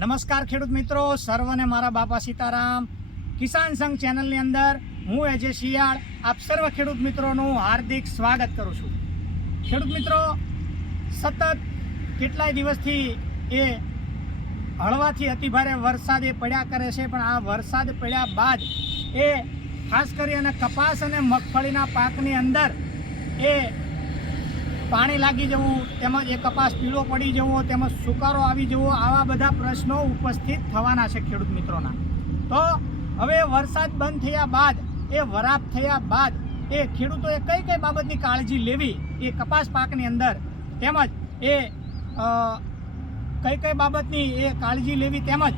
નમસ્કાર ખેડૂત મિત્રો, સર્વને મારા બાપા સીતારામ. કિસાન સંઘ ચેનલની અંદર હું એજે શિયાળ આપ સર્વ ખેડૂત મિત્રોનું હાર્દિક સ્વાગત કરું છું. ખેડૂત મિત્રો, સતત કેટલાય દિવસથી એ હળવાથી અતિભારે વરસાદ એ પડ્યા કરે છે, પણ આ વરસાદ પડ્યા બાદ એ ખાસ કરી અને કપાસ અને મગફળીના પાકની અંદર એ પાણી લાગી જવું, તેમજ એ કપાસ પીળો પડી જવો, તેમજ સુકારો આવી જવો, આવા બધા પ્રશ્નો ઉપસ્થિત થવાના છે ખેડૂત મિત્રોના. તો હવે વરસાદ બંધ થયા બાદ, એ વરાપ થયા બાદ એ ખેડૂતોએ કઈ કઈ બાબતની કાળજી લેવી એ કપાસ પાકની અંદર, તેમજ એ કઈ કઈ બાબતની એ કાળજી લેવી, તેમજ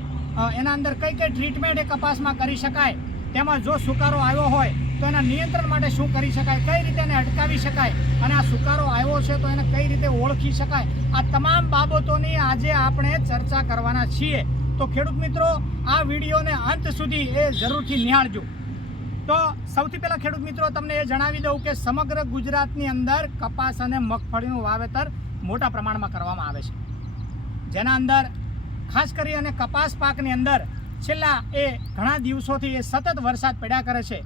એના અંદર કઈ કઈ ટ્રીટમેન્ટ એ કપાસમાં કરી શકાય, તેમજ જો સુકારો આવ્યો હોય તો એના નિયંત્રણ માટે શું કરી શકાય, કઈ રીતે એને અટકાવી શકાય, અને આ સુકારો આવ્યો છે તો એને કઈ રીતે ઓળખી શકાય, આ તમામ બાબતોની આજે આપણે ચર્ચા કરવાના છીએ. તો ખેડૂત મિત્રો, આ વિડીયોને અંત સુધી એ જરૂરથી નિહાળજો. તો સૌથી પહેલાં ખેડૂત મિત્રો તમને એ જણાવી દઉં કે સમગ્ર ગુજરાતની અંદર કપાસ અને મગફળીનું વાવેતર મોટા પ્રમાણમાં કરવામાં આવે છે, જેના અંદર ખાસ કરી અને કપાસ પાકની અંદર છેલ્લા એ ઘણા દિવસોથી એ સતત વરસાદ પડ્યા કરે છે.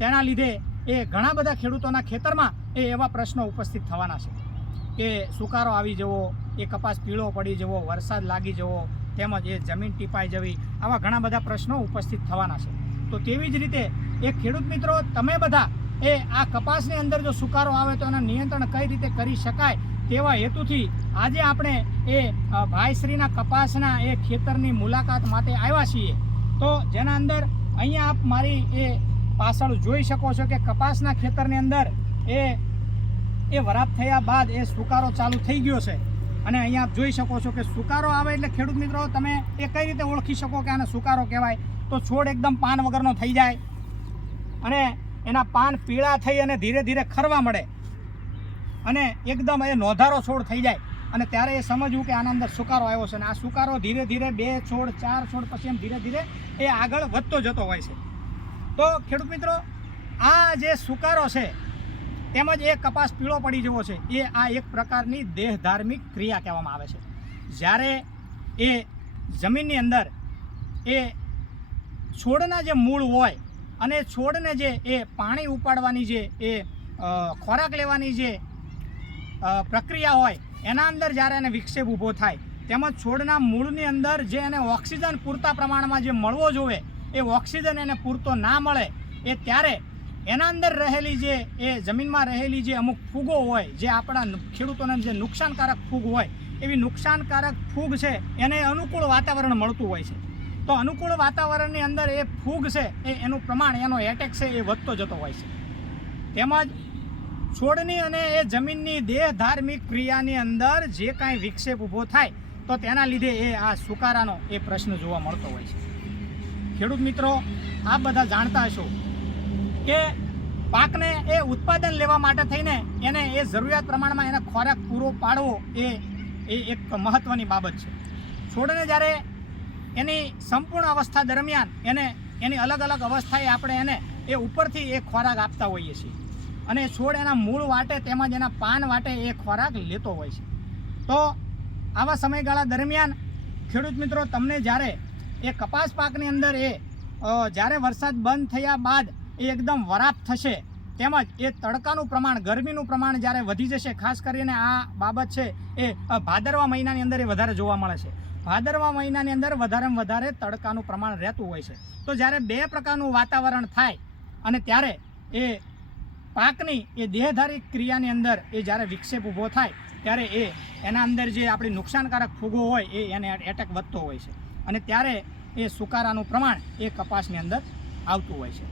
તેના લીધે એ ઘણા બધા ખેડૂતોના ખેતરમાં એ એવા પ્રશ્નો ઉપસ્થિત થવાના છે કે સુકારો આવી જવો, એ કપાસ પીળો પડી જવો, વરસાદ લાગી જવો, તેમજ એ જમીન ટીપાઈ જવી, આવા ઘણા બધા પ્રશ્નો ઉપસ્થિત થવાના છે. તો તેવી જ રીતે એ ખેડૂત મિત્રો, તમે બધા એ આ કપાસની અંદર જો સુકારો આવે તો એના નિયંત્રણ કઈ રીતે કરી શકાય તેવા હેતુથી આજે આપણે એ ભાઈશ્રીના કપાસના એ ખેતરની મુલાકાત માટે આવ્યા છીએ. તો જેના અંદર અહીંયા આપ મારી એ પાછળ જોઈ શકો છો કે કપાસના ખેતરની અંદર એ વરાપ થયા બાદ એ સુકારો ચાલુ થઈ ગયો છે. અને અહીંયા આપ જોઈ શકો છો કે સુકારો આવે એટલે ખેડૂત મિત્રો તમે એ કઈ રીતે ઓળખી શકો કે આને સુકારો કહેવાય. તો છોડ એકદમ પાન વગરનો થઈ જાય અને એના પાન પીળા થઈ અને ધીરે ધીરે ખરવા મળે અને એકદમ એ નોધારો છોડ થઈ જાય, અને ત્યારે એ સમજવું કે આના અંદર સુકારો આવ્યો છે. અને આ સુકારો ધીરે ધીરે 2 છોડ 4 છોડ પછી એમ ધીરે ધીરે એ આગળ વધતો જતો હોય છે. તો ખેડૂત મિત્રો, આ જે સુકારો છે તેમજ એ કપાસ પીળો પડી જવો છે, એ આ એક પ્રકારની દેહધાર્મિક ક્રિયા કહેવામાં આવે છે. જ્યારે એ જમીનની અંદર એ છોડના જે મૂળ હોય અને છોડને જે એ પાણી ઉપાડવાની જે એ ખોરાક લેવાની જે પ્રક્રિયા હોય, એના અંદર જ્યારે એને વિક્ષેપ ઊભો થાય, તેમજ છોડના મૂળની અંદર જે એને ઓક્સિજન પૂરતા પ્રમાણમાં જે મળવો જોઈએ એ ઓક્સિજન એને પૂરતો ના મળે, એ ત્યારે એના અંદર રહેલી જે એ જમીનમાં રહેલી જે અમુક ફૂગો હોય, જે આપણા ખેડૂતોને જે નુકસાનકારક ફૂગ હોય, એવી નુકસાનકારક ફૂગ છે એને અનુકૂળ વાતાવરણ મળતું હોય છે. તો અનુકૂળ વાતાવરણની અંદર એ ફૂગ છે એનું પ્રમાણ, એનો એટેક છે એ વધતો જતો હોય છે. તેમજ છોડની અને એ જમીનની દેહધાર્મિક ક્રિયાની અંદર જે કાંઈ વિક્ષેપ ઊભો થાય તો તેના લીધે એ આ સુકારાનો એ પ્રશ્ન જોવા મળતો હોય છે. ખેડૂત મિત્રો, આ બધા જાણતા હશો કે પાકને એ ઉત્પાદન લેવા માટે થઈને એને એ જરૂરિયાત પ્રમાણમાં એને ખોરાક પૂરો પાડવો એ એક મહત્ત્વની બાબત છે. છોડને જ્યારે એની સંપૂર્ણ અવસ્થા દરમિયાન એની અલગ અલગ અવસ્થાએ આપણે એને એ ઉપરથી એ ખોરાક આપતા હોઈએ છીએ, અને છોડ એના મૂળ વાટે તેમજ એના પાન વાટે એ ખોરાક લેતો હોય છે. તો આવા સમયગાળા દરમિયાન ખેડૂત મિત્રો, તમને જ્યારે એ કપાસ પાકની અંદર જ્યારે વરસાદ બંધ થયા બાદ એ એકદમ વરાપ થશે, તેમજ એ તડકાનું પ્રમાણ, ગરમીનું પ્રમાણ જ્યારે વધી જશે, ખાસ કરીને આ બાબત છે એ ભાદરવા મહિનાની અંદર એ વધારે જોવા મળે છે. ભાદરવા મહિનાની અંદર વધારેમાં વધારે તડકાનું પ્રમાણ રહેતું હોય છે. તો જ્યારે 2 પ્રકારનું વાતાવરણ થાય અને ત્યારે એ પાકની એ દેહધારી ક્રિયાની અંદર એ જ્યારે વિક્ષેપ ઊભો થાય ત્યારે એના અંદર જે આપણી નુકસાનકારક ફૂગો હોય એને એટેક વધતો હોય છે, અને ત્યારે એ સુકારાનું પ્રમાણ એ કપાસની અંદર આવતું હોય છે.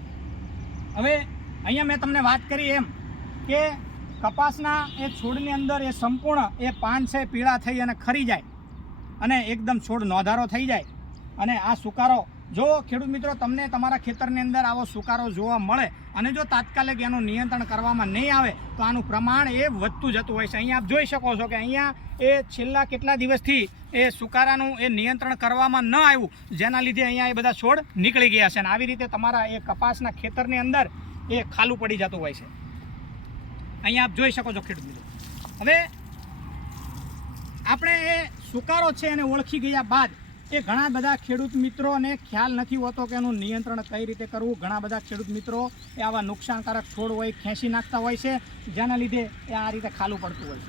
હવે અહીંયા મેં તમને વાત કરી એમ કે કપાસના એ છોડની અંદર એ સંપૂર્ણ એ પાન છે પીળા થઈ અને ખરી જાય અને એકદમ છોડ નોધારો થઈ જાય, અને આ સુકારો જો ખેડૂત મિત્રો તમને તમારા ખેતરની અંદર આવો સુકારો જોવા મળે અને જો તાત્કાલિક એનું નિયંત્રણ કરવામાં નહીં આવે તો આનું પ્રમાણ એ વધતું જતું હોય છે. અહીંયા આપ જોઈ શકો છો કે અહીંયા એ છેલ્લા કેટલા દિવસથી એ સુકારાનું એ નિયંત્રણ કરવામાં ન આવ્યું, જેના લીધે અહીંયા એ બધા છોડ નીકળી ગયા છે, અને આવી રીતે તમારા એ કપાસના ખેતરની અંદર એ ખાલું પડી જતું હોય છે. અહીંયા આપ જોઈ શકો છો ખેડૂત મિત્રો. હવે આપણે એ સુકારો છે એને ઓળખી ગયા બાદ એ ઘણા બધા ખેડૂત મિત્રોને ખ્યાલ નથી હોતો કે એનું નિયંત્રણ કઈ રીતે કરવું. ઘણા બધા ખેડૂત મિત્રો એ આવા નુકસાનકારક છોડ હોય ખેંચી નાખતા હોય છે, જેના લીધે એ આ રીતે ખાલું પડતું હોય છે.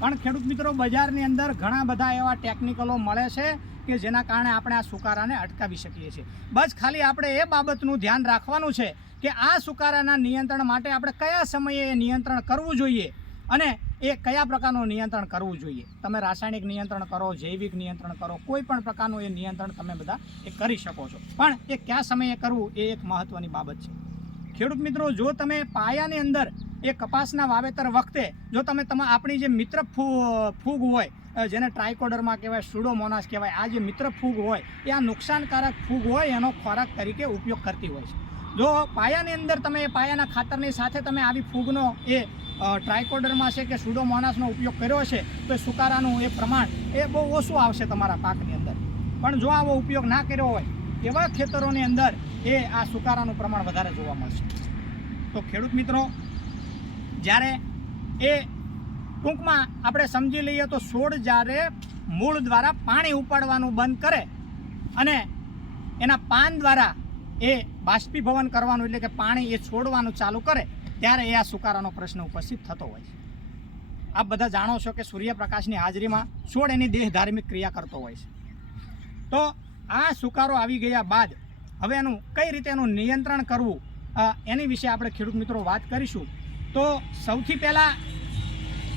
પણ ખેડૂત મિત્રો, બજારની અંદર ઘણા બધા એવા ટેકનિકલો મળે છે કે જેના કારણે આપણે આ સુકારાને અટકાવી શકીએ છીએ. બસ ખાલી આપણે એ બાબતનું ધ્યાન રાખવાનું છે કે આ સુકારાના નિયંત્રણ માટે આપણે કયા સમયે નિયંત્રણ કરવું જોઈએ અને એ કયા પ્રકારનું નિયંત્રણ કરવું જોઈએ. તમે રાસાયણિક નિયંત્રણ કરો, જૈવિક નિયંત્રણ કરો, કોઈ પણ પ્રકારનું એ નિયંત્રણ તમે બધા એ કરી શકો છો, પણ એ કયા સમયે કરવું એ એક મહત્ત્વની બાબત છે. ખેડૂત મિત્રો, જો તમે પાયાની અંદર એ કપાસના વાવેતર વખતે જો તમે આપણી જે મિત્ર ફૂગ હોય, જેને ટ્રાયકોડર્મા કહેવાય, સ્યુડોમોનાસ કહેવાય, આ જે મિત્ર ફૂગ હોય એ આ નુકસાનકારક ફૂગ હોય એનો ખોરાક તરીકે ઉપયોગ કરતી હોય છે. જો પાયાની અંદર તમે એ પાયાના ખાતરની સાથે તમે આવી ફૂગનો એ ટ્રાયકોડર્મા છે કે સ્યુડોમોનાસનો ઉપયોગ કર્યો છે તો એ સુકારાનું એ પ્રમાણ એ બહુ ઓછું આવશે તમારા પાકની અંદર. પણ જો આવો ઉપયોગ ના કર્યો હોય એવા ખેતરોની અંદર એ આ સુકારાનું પ્રમાણ વધારે જોવા મળશે. તો ખેડૂત મિત્રો, જ્યારે એ ટૂંકમાં આપણે સમજી લઈએ તો છોડ જ્યારે મૂળ દ્વારા પાણી ઉપાડવાનું બંધ કરે અને એના પાન દ્વારા એ બાષ્પીભવન કરવાનું એટલે કે પાણી એ છોડવાનું ચાલુ કરે ત્યારે એ આ સુકારાનો પ્રશ્ન ઉપસ્થિત થતો હોય છે. આપ બધા જાણો છો કે સૂર્યપ્રકાશની હાજરીમાં છોડ એની દેહ ધાર્મિક ક્રિયા કરતો હોય છે. તો આ સુકારો આવી ગયા બાદ હવે એનું કઈ રીતે એનું નિયંત્રણ કરવું એની વિશે આપણે ખેડૂત મિત્રો વાત કરીશું. તો સૌથી પહેલાં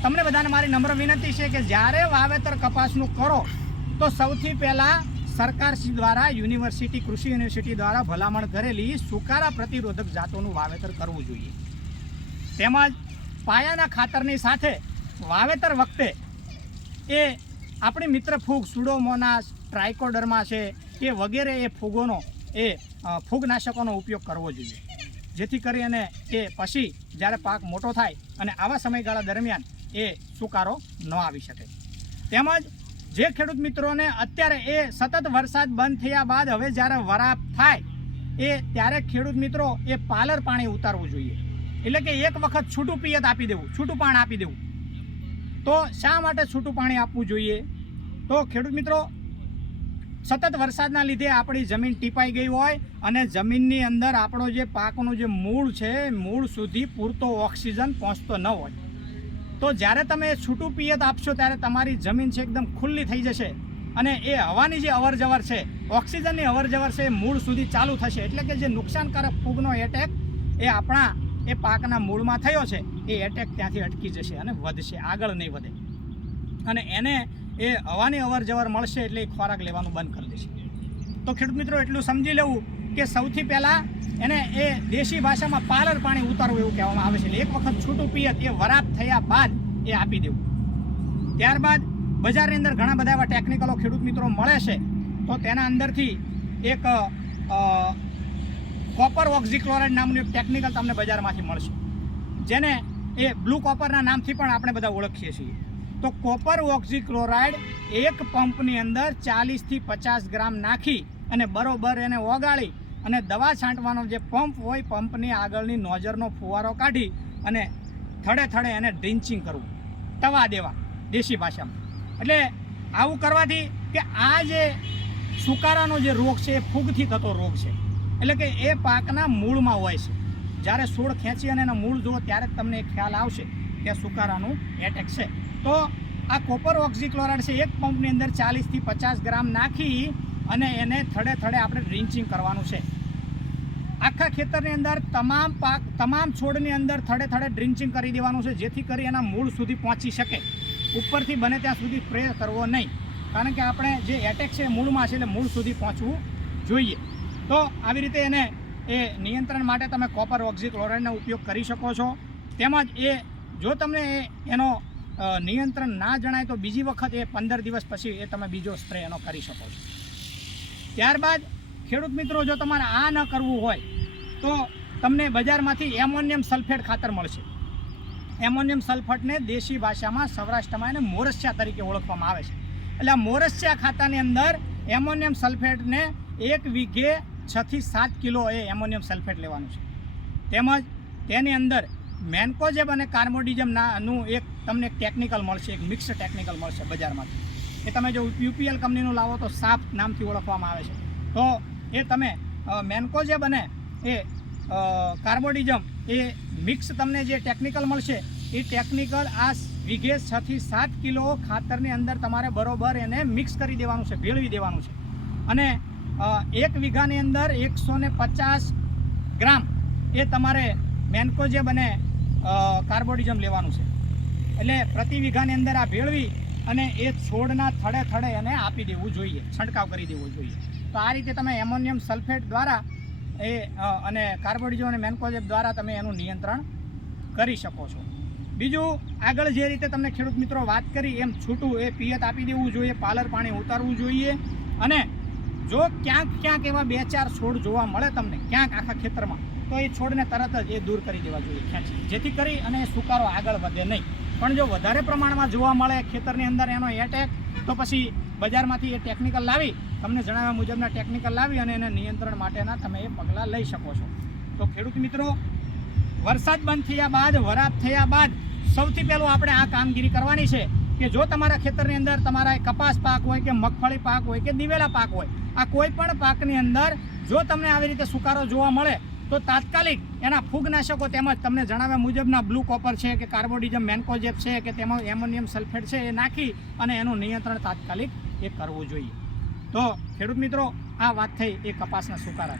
તમને બધાને મારી નમ્ર વિનંતી છે કે જ્યારે વાવેતર કપાસનું કરો તો સૌથી પહેલાં સરકારશ્રી દ્વારા યુનિવર્સિટી, કૃષિ યુનિવર્સિટી દ્વારા ભલામણ કરેલી સુકારા પ્રતિરોધક જાતોનું વાવેતર કરવું જોઈએ. તેમજ પાયાના ખાતરની સાથે વાવેતર વખતે એ આપણી મિત્ર ફૂગ સ્યુડોમોનાસ, ટ્રાયકોડર્મા છે એ વગેરે એ ફૂગોનો એ ફૂગનાશકોનો ઉપયોગ કરવો જોઈએ, જેથી કરી અને એ પછી જ્યારે પાક મોટો થાય અને આવા સમયગાળા દરમિયાન એ સુકારો ન આવી શકે. તેમજ જે ખેડૂત મિત્રોને અત્યારે એ સતત વરસાદ બંધ થયા બાદ હવે જ્યારે વરાપ થાય એ ત્યારે ખેડૂત મિત્રો એ પાલર પાણી ઉતારવું જોઈએ. એટલે કે એક વખત છૂટું પિયત આપી દેવું, છૂટું પાણી આપી દેવું. તો શા માટે છૂટું પાણી આપવું જોઈએ? તો ખેડૂત મિત્રો, સતત વરસાદના લીધે આપણી જમીન ટીપાઈ ગઈ હોય અને જમીનની અંદર આપણો જે પાકનું જે મૂળ છે, મૂળ સુધી પૂરતો ઓક્સિજન પહોંચતો ન હોય, તો જ્યારે તમે છૂટું પિયત આપશો ત્યારે તમારી જમીન છે એકદમ ખુલ્લી થઈ જશે અને એ હવાની જે અવરજવર છે, ઓક્સિજનની અવરજવર છે એ મૂળ સુધી ચાલુ થશે. એટલે કે જે નુકસાનકારક ફૂગનો એટેક એ આપણા એ પાકના મૂળમાં થયો છે એ એટેક ત્યાંથી અટકી જશે અને વધશે, આગળ નહીં વધે. અને એને એ હવાની અવરજવર મળશે એટલે એ ખોરાક લેવાનું બંધ કરી દેશે. તો ખેડૂત મિત્રો, એટલું સમજી લેવું કે સૌથી પહેલાં એને એ દેશી ભાષામાં પાલર પાણી ઉતારવું એવું કહેવામાં આવે છે. એટલે એક વખત છૂટું પિયત એ વરાપ થયા બાદ એ આપી દેવું. ત્યારબાદ બજારની અંદર ઘણા બધા એવા ટેકનિકલો ખેડૂત મિત્રો મળે છે. તો તેના અંદરથી એક કોપર ઓક્ઝીક્લોરાઇડ નામનું એક ટેકનિકલ તમને બજારમાંથી મળશે, જેને એ બ્લુ કોપરના નામથી પણ આપણે બધા ઓળખીએ છીએ. તો કોપર ઓક્ઝીક્લોરાઇડ એક પંપની અંદર 40થી 50 ગ્રામ નાખી અને બરોબર એને ઓગાળી અને દવા છાંટવાનો જે પંપ હોય, પંપની આગળની નોઝરનો ફુવારો કાઢી અને થડે થડે એને ડ્રિન્ચિંગ કરવું, તવા દેવા દેશી ભાષામાં. એટલે આવું કરવાથી કે આ જે સુકારાનો જે રોગ છે એ ફૂગથી થતો રોગ છે. એટલે કે એ પાકના મૂળમાં હોય છે. જ્યારે છોડ ખેંચી અને એના મૂળ જુઓ ત્યારે જ તમને ખ્યાલ આવશે કે સુકારાનું એટેક છે. તો આ કોપર ઓક્ઝીક્લોરાઇડ છે એક પંપની અંદર 40થી 50 ગ્રામ નાખી અને એને થડે થડે આપણે ડ્રિન્ચિંગ કરવાનું છે. આખા ખેતરની અંદર તમામ છોડની અંદર થડે થડે ડ્રિન્ચિંગ કરી દેવાનું છે, જેથી કરી એના મૂળ સુધી પહોંચી શકે. ઉપરથી બને ત્યાં સુધી સ્પ્રે કરવો નહીં, કારણ કે આપણે જે એટેક છે મૂળમાં છે એટલે મૂળ સુધી પહોંચવું જોઈએ. તો આવી રીતે એને એ નિયંત્રણ માટે તમે કોપર ઓક્ઝીક્લોરાઇડનો ઉપયોગ કરી શકો છો. તેમજ એ જો તમને એનો નિયંત્રણ ના જણાય તો બીજી વખત એ 15 દિવસ પછી એ તમે બીજો સ્પ્રે એનો કરી શકો છો. ત્યારબાદ ખેડૂત મિત્રો, જો તમારે આ ન કરવું હોય તો તમને બજારમાંથી એમોનિયમ સલ્ફેટ ખાતર મળશે. એમોનિયમ સલ્ફેટને દેશી ભાષામાં સૌરાષ્ટ્રમાં એને મોરસિયા તરીકે ઓળખવામાં આવે છે. એટલે આ મોરસિયા ખાતરની અંદર એમોનિયમ સલ્ફેટને 1 વીઘે 6 થી 7 કિલો એ એમોનિયમ સલ્ફેટ લેવાનું છે. તેમજ તેની અંદર મેન્કોજેબ અને કાર્બોડિઝમ નું એક તમને ટેકનિકલ મળશે, એક મિક્સ ટેકનિકલ મળશે બજારમાંથી. એ તમે જો યુપીએલ કંપનીનું લાવો તો સાફ નામથી ઓળખવામાં આવે છે. તો એ તમે મેન્કોજેબ અને એ કાર્બોડિઝમ એ મિક્સ તમને જે ટેકનિકલ મળશે એ ટેકનિકલ આ વીઘે 6 થી 7 કિલો ખાતરની અંદર તમારે બરોબર એને મિક્સ કરી દેવાનું છે, ભેળવી દેવાનું છે. અને 1 વીઘાની અંદર 150 ગ્રામ એ તમારે મેન્કોજેબ અને કાર્બોડિઝમ લેવાનું છે. એટલે પ્રતિ વીઘાની અંદર આ ભેળવી અને એ છોડના થડે થડે એને આપી દેવું જોઈએ, છંટકાવ કરી દેવો જોઈએ. તો આ રીતે તમે એમોનિયમ સલ્ફેટ દ્વારા એ અને કાર્બોડિઝમ અને મેન્કોજેબ દ્વારા તમે એનું નિયંત્રણ કરી શકો છો. બીજું આગળ જે રીતે તમને ખેડૂત મિત્રો વાત કરી એમ છૂટું એ પિયત આપી દેવું જોઈએ, પાલર પાણી ઉતારવું જોઈએ. અને જો ક્યાંક એવા 2-4 છોડ જોવા મળે તમને ક્યાંક આખા ખેતરમાં, તો એ છોડને તરત જ એ દૂર કરી દેવા જોઈએ ખેંચી, જેથી કરી અને સુકારો આગળ વધે નહીં. પણ જો વધારે પ્રમાણમાં જોવા મળે ખેતરની અંદર એનો એટેક, તો પછી બજારમાંથી એ ટેકનિકલ લાવી, તમને જણાવ્યા મુજબના ટેકનિકલ લાવી અને એને નિયંત્રણ માટેના તમે એ પગલાં લઈ શકો છો. તો ખેડૂત મિત્રો, વરસાદ બંધ થયા બાદ, વરાપ થયા બાદ સૌથી પહેલું આપણે આ કામગીરી કરવાની છે કે જો તમારા ખેતરની અંદર તમારા કપાસ પાક હોય કે મગફળી પાક હોય કે દિવેલા પાક હોય, આ કોઈ પણ પાકની અંદર જો તમને આવી રીતે સુકારો જોવા મળે તો તાત્કાલિક એના ફૂગનાશકો તેમજ તમને જણાવ્યા મુજબના બ્લુ કોપર છે કે કાર્બોડિઝમ મેન્કોજેબ છે કે તેમાં એમોનિયમ સલ્ફેટ છે એ નાખી અને એનું નિયંત્રણ તાત્કાલિક એ કરવું જોઈએ. તો ખેડૂત મિત્રો, આ વાત થઈ એ કપાસના સુકારા.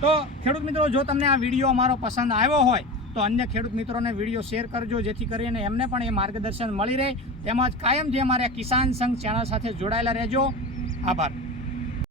તો ખેડૂત મિત્રો, જો તમને આ વિડીયો અમારો પસંદ આવ્યો હોય તો અન્ય ખેડૂત મિત્રોને વિડીયો શેર કરજો, જેથી કરીને એમને પણ એ માર્ગદર્શન મળી રહે. તેમજ કાયમ જે અમારા કિસાન સંઘ ચેનલ સાથે જોડાયેલા રહેજો. આભાર.